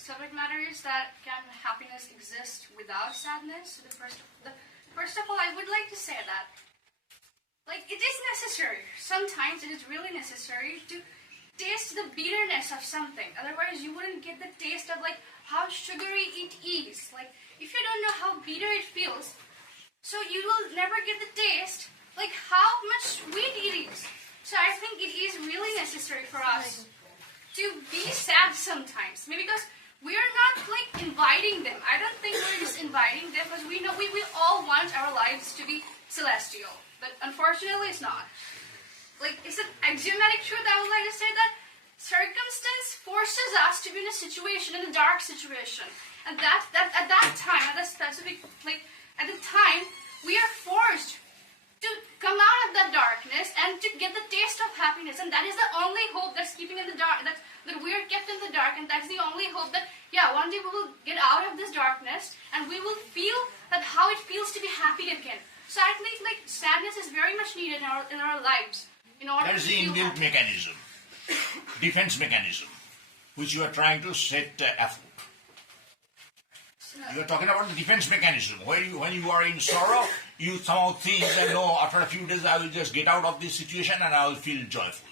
subject matter is that can happiness exist without sadness? So first of all, I would like to say that, like, it is necessary. Sometimes it is really necessary to taste the bitterness of something. Otherwise, you wouldn't get the taste of, like, how sugary it is. Like, if you don't know how bitter it feels, so you will never get the taste, like, how much sweet it is. So I think it is really necessary for us to be sad sometimes. Maybe because we are not, like, inviting them. I don't think we're just inviting them, because we know we all want our lives to be celestial. But unfortunately, it's not. Like, it's an axiomatic truth. I would like to say that circumstance forces us to be in a situation, in a dark situation. And at that time, at that specific, like, at the time, we are forced to come out of that darkness and to get the taste of happiness. And that is the only hope that's keeping in the dark, that we are kept in the dark. And that's the only hope that, yeah, one day we will get out of this darkness and we will feel that how it feels to be happy again. So I think, like, sadness is very much needed in our lives. That is the inbuilt mechanism, defense mechanism, which you are trying to set afoot. You are talking about the defense mechanism. When you are in sorrow, you somehow think that, no, after a few days I will just get out of this situation and I will feel joyful.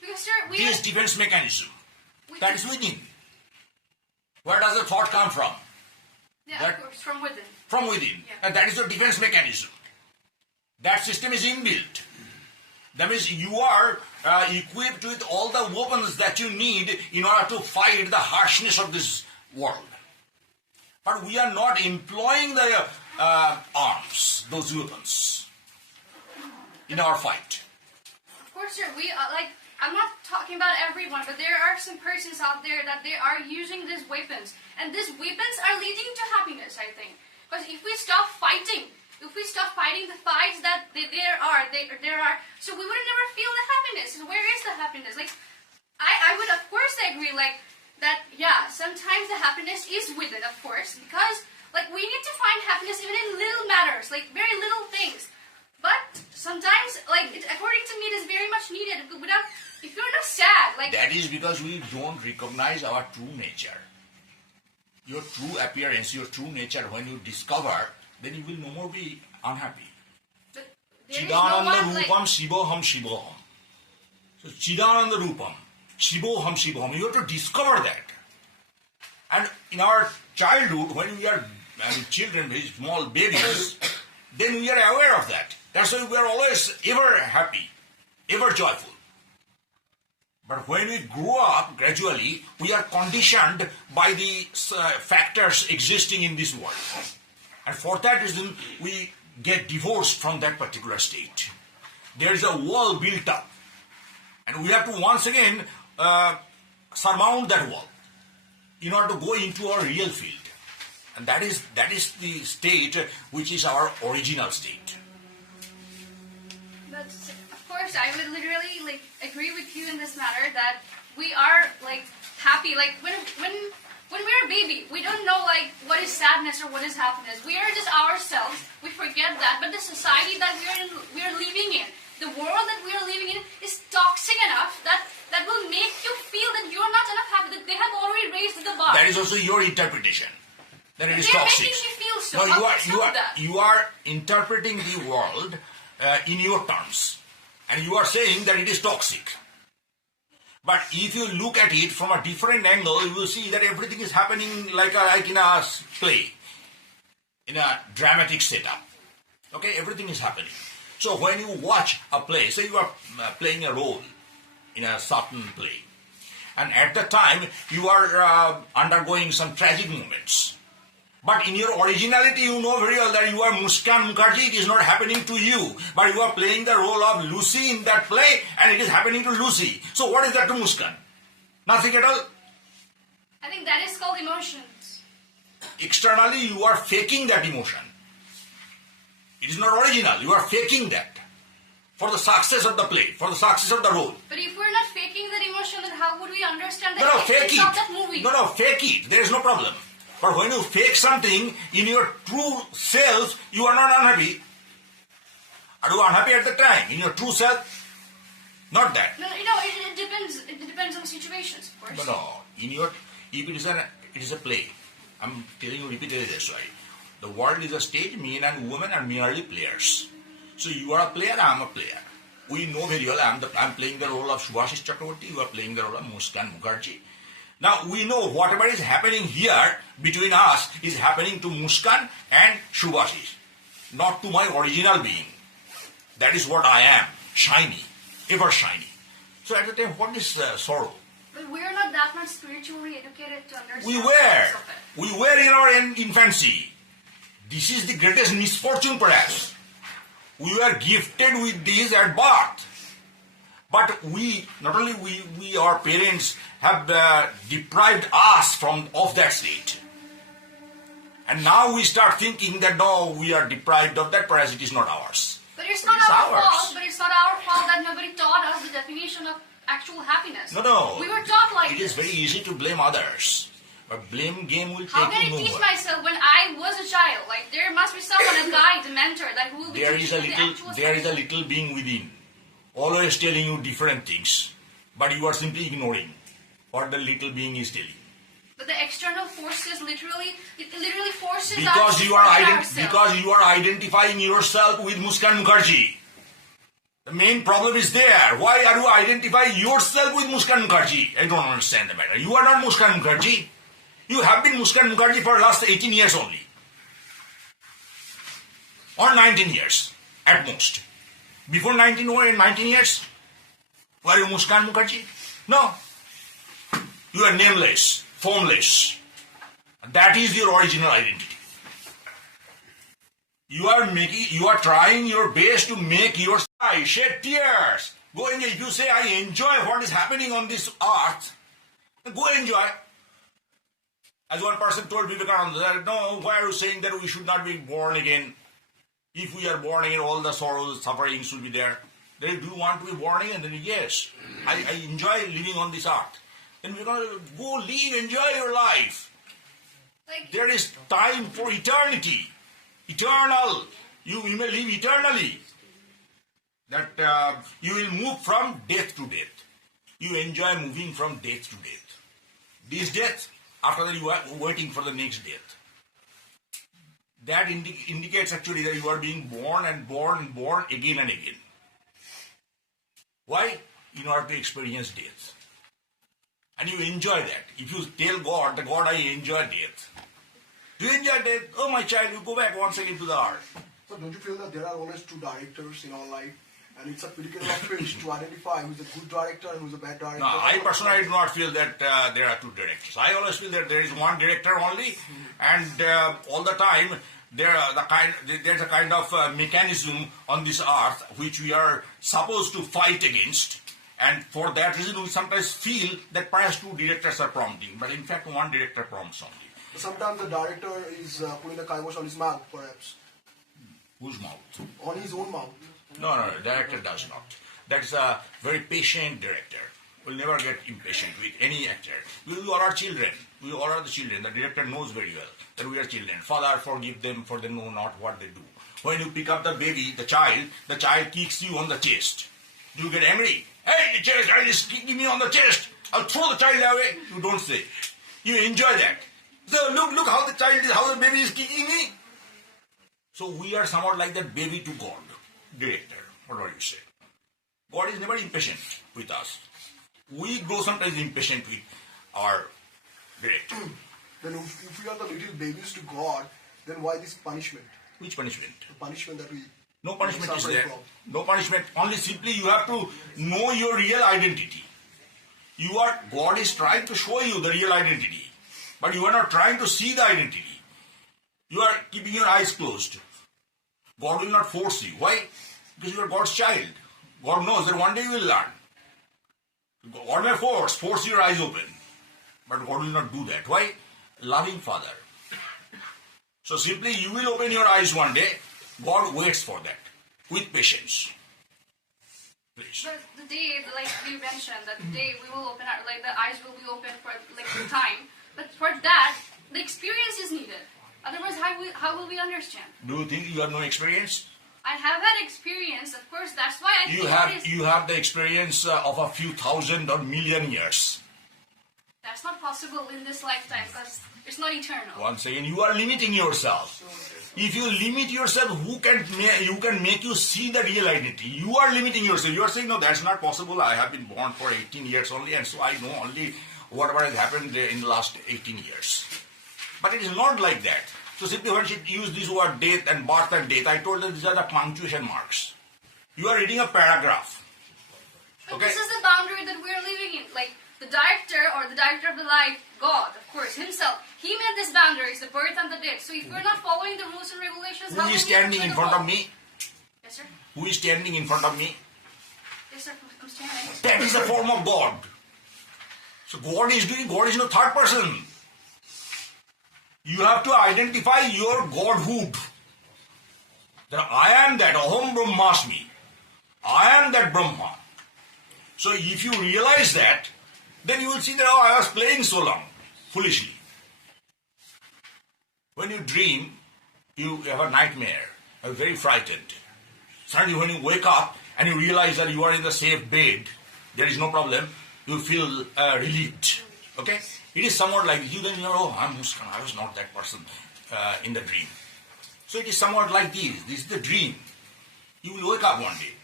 Because, sir, this defense mechanism, that is within. Where does the thought come from? Yeah, of course, from within. From within. Yeah. And that is the defense mechanism. That system is inbuilt. That means you are equipped with all the weapons that you need in order to fight the harshness of this world. But we are not employing the arms, those weapons, in our fight. Of course, sir. I'm not talking about everyone, but there are some persons out there that they are using these weapons. And these weapons are leading to happiness, I think. Because if we stop fighting the fights that there are, so we would never feel the happiness. So where is the happiness? Like, I would, of course, agree, like, that, yeah, sometimes the happiness is within, of course, because, like, we need to find happiness even in little matters, like, very little things. But sometimes, like, according to me, it is very much needed. If you're not sad, like... That is because we don't recognize our true nature. Your true appearance, your true nature, when you discover, then you will no more be unhappy. Chidananda Rupam Shivoham Shivoham. So Chidananda Rupam, Shivoham Shivoham. You have to discover that. And in our childhood, when we are children, very small babies, then we are aware of that. That's why we are always ever happy, ever joyful. But when we grow up gradually, we are conditioned by the factors existing in this world. And for that reason, we get divorced from that particular state. There is a wall built up. And we have to once again surmount that wall in order to go into our real field. And that is the state which is our original state. But of course, I would literally, like, agree with you in this matter that we are, like, happy. Like, when we're a baby, we don't know, like, what is sadness or what is happiness. We are just ourselves. We forget that. But the society that we are living in, the world that we are living in, is toxic enough that will make you feel that you are not enough happy, that they have already raised the bar. That is also your interpretation. That it is toxic. They're making you feel so. No, you are interpreting the world in your terms. And you are saying that it is toxic. But if you look at it from a different angle, you will see that everything is happening like in a play, in a dramatic setup. Okay, everything is happening. So when you watch a play, say you are playing a role in a certain play, and at the time you are undergoing some tragic moments. But in your originality, you know very well that you are Muskan Mukherjee. It is not happening to you. But you are playing the role of Lucy in that play, and it is happening to Lucy. So what is that to Muskan? Nothing at all. I think that is called emotions. Externally, you are faking that emotion. It is not original. You are faking that for the success of the play, for the success of the role. But if we're not faking that emotion, then how would we understand the essence of that movie? No, fake it. There is no problem. But when you fake something in your true self, you are not unhappy. Are you unhappy at the time in your true self? Not that. No, it depends. It depends on situations, of course. But no, if it is an it is a play. I'm telling you repeatedly that's why. The world is a stage, men and women are merely players. So you are a player, I am a player. We know very well, I'm playing the role of Subhashish Chakraborty, you are playing the role of Muskan Mukherjee. Now we know whatever is happening here between us is happening to Muskan and Subhashish, not to my original being. That is what I am, shiny, ever shiny. So at the time, what is sorrow? But we are not that much spiritually educated to understand. We were in our infancy. This is the greatest misfortune perhaps. We were gifted with this at birth. But we, not only we our parents have deprived us of that state. And now we start thinking that no, we are deprived of that, perhaps it is not ours. But it's not our fault. But it's not our fault that nobody taught us the definition of actual happiness. No. We were taught like this. It is very easy to blame others. But blame game will take you nowhere. How can I teach myself when I was a child? Like there must be someone, a guide, a mentor that will be teaching me the actual There is a little being within, always telling you different things, but you are simply ignoring what the little being is telling. But the external forces literally forces because us to you are ourselves. Because you are identifying yourself with Muskan Mukherjee. The main problem is there. Why are you identifying yourself with Muskan Mukherjee? I don't understand the matter. You are not Muskan Mukherjee. You have been Muskan Mukherjee for the last 18 years only. Or 19 years at most. Before 19 years, were you Muskan Mukherjee? No. You are nameless, formless. That is your original identity. You are trying your best to make your eyes shed tears. Go enjoy. If you say, I enjoy what is happening on this earth, go enjoy. As one person told Vivekananda, that, no, why are you saying that we should not be born again? If we are born again, all the sorrows, sufferings will be there. Then do you want to be born again? Then yes, I enjoy living on this earth. Then we're going to go live, enjoy your life. There is time for eternity. Eternal. You may live eternally. That you will move from death to death. You enjoy moving from death to death. This death, after that you are waiting for the next death. That indicates actually that you are being born and born and born again and again. Why? In order to experience death. And you enjoy that. If you tell God, the God, I enjoy death. Do you enjoy death? Oh, my child, you go back once again to the earth. So don't you feel that there are always two directors in our life? And it's a critical fish to identify who's a good director and who's a bad director? No, I personally do not feel that there are two directors. I always feel that there is one director only, and all the time there's a kind of mechanism on this earth which we are supposed to fight against. And for that reason, we sometimes feel that perhaps two directors are prompting, but in fact, one director prompts only. Sometimes the director is putting the kibosh on his mouth, perhaps. Whose mouth? On his own mouth. No, director does not. That is a very patient director. We'll never get impatient with any actor. We all are children. We all are the children. The director knows very well that we are children. Father, forgive them, for they know not what they do. When you pick up the baby, the child kicks you on the chest. Do you get angry? Hey, the child is kicking me on the chest. I'll throw the child away. You don't say. You enjoy that. So look how the baby is kicking me. So we are somewhat like that baby to God, director. What do you say? God is never impatient with us. We grow sometimes impatient with our director. Then if we are the little babies to God, then why this punishment? Which punishment? The punishment that we... No punishment is there. No punishment. Only simply you have to know your real identity. God is trying to show you the real identity. But you are not trying to see the identity. You are keeping your eyes closed. God will not force you. Why? Because you are God's child. God knows that one day you will learn. God may force your eyes open. But God will not do that. Why? Loving Father. So simply you will open your eyes one day. God waits for that with patience. Please. But the day, like you mentioned, that the day we will open our, like the eyes will be open for like the time. But for that, the experience is needed. Otherwise, how will we understand? Do you think you have no experience? I have had experience, of course. That's why I You have the experience of a few thousand or million years. That's not possible in this lifetime because it's not eternal. Once again, you are limiting yourself. If you limit yourself, who can make you see the real identity? You are limiting yourself. You are saying, no, that's not possible. I have been born for 18 years only, and so I know only whatever has happened in the last 18 years. But it is not like that. So simply when she used this word death and birth and death, I told her these are the punctuation marks. You are reading a paragraph. But Okay? this is the boundary that we're living in. Like, the director or the director of the life, God, of course, himself, he made these boundaries, the birth and the death. So if we're not following the rules and regulations, Who is standing in front of me? Yes, sir. Who is standing in front of me? Yes, sir. I'm standing. That is the form of God. So God is no third person. You have to identify your Godhood. That I am that, Aham Brahmasmi. I am that Brahma. So if you realize that, then you will see that, I was playing so long, foolishly. When you dream, you have a nightmare, you're very frightened. Suddenly when you wake up and you realize that you are in the safe bed, there is no problem, you feel relieved. Okay? It is somewhat like you then I'm Muskan, I was not that person in the dream. So it is somewhat like this. This is the dream. You will wake up one day.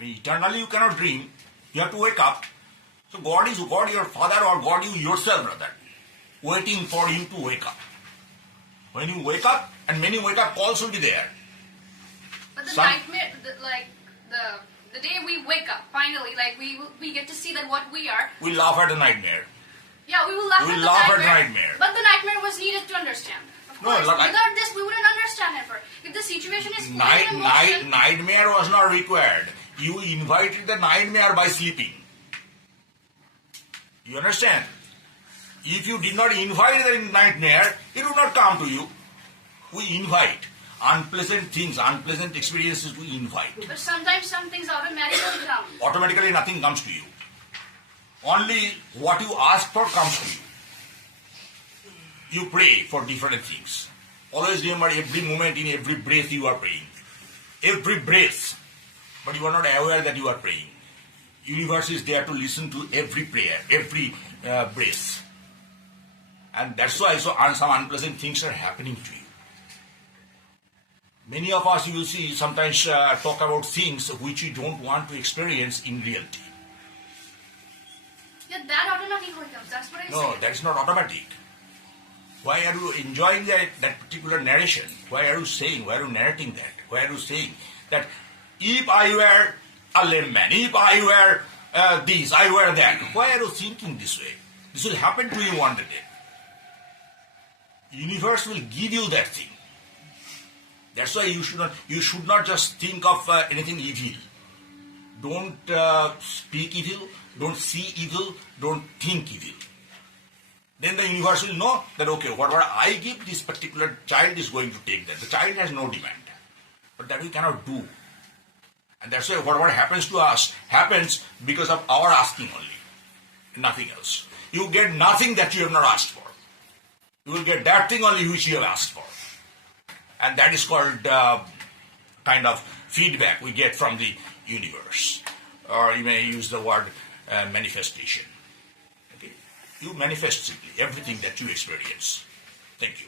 Eternally you cannot dream. You have to wake up. So God is God your father or God you yourself, brother, waiting for you to wake up. When you wake up, and when you wake up, calls will be there. But the nightmare, the day we wake up, finally, like we get to see that what we are. We laugh at the nightmare. Yeah, we will laugh We at laugh the at nightmare. nightmare. But the nightmare was needed to understand. Of No, course, like without this, we wouldn't understand ever. If the situation is full of emotion, Nightmare was not required. You invited the nightmare by sleeping. You understand? If you did not invite the nightmare, it would not come to you. We invite unpleasant things, unpleasant experiences, we invite. but sometimes some things automatically come. Automatically nothing comes to you. Only what you ask for comes to you. You pray for different things. Always remember, every moment, in every breath you are praying. Every breath. But you are not aware that you are praying. Universe is there to listen to every prayer, every breath. And that's why some unpleasant things are happening to you. Many of us, you will see, sometimes talk about things which we don't want to experience in reality. Yeah, that automatically comes. That's what I No, said. that's not automatic. Why are you enjoying that particular narration? Why are you saying, why are you narrating that? Why are you saying that if I were a layman, if I were this, I were that? Why are you thinking this way? This will happen to you one day. Universe will give you that thing. That's why you should not just think of anything evil. Don't speak evil, don't see evil, don't think evil. Then the universe will know that, okay, whatever I give, this particular child is going to take that. The child has no demand. But that we cannot do. And that's why whatever happens to us happens because of our asking only. Nothing else. You get nothing that you have not asked for. You will get that thing only which you have asked for. And that is called kind of feedback we get from the universe. Or you may use the word manifestation. Okay? You manifest simply everything that you experience. Thank you.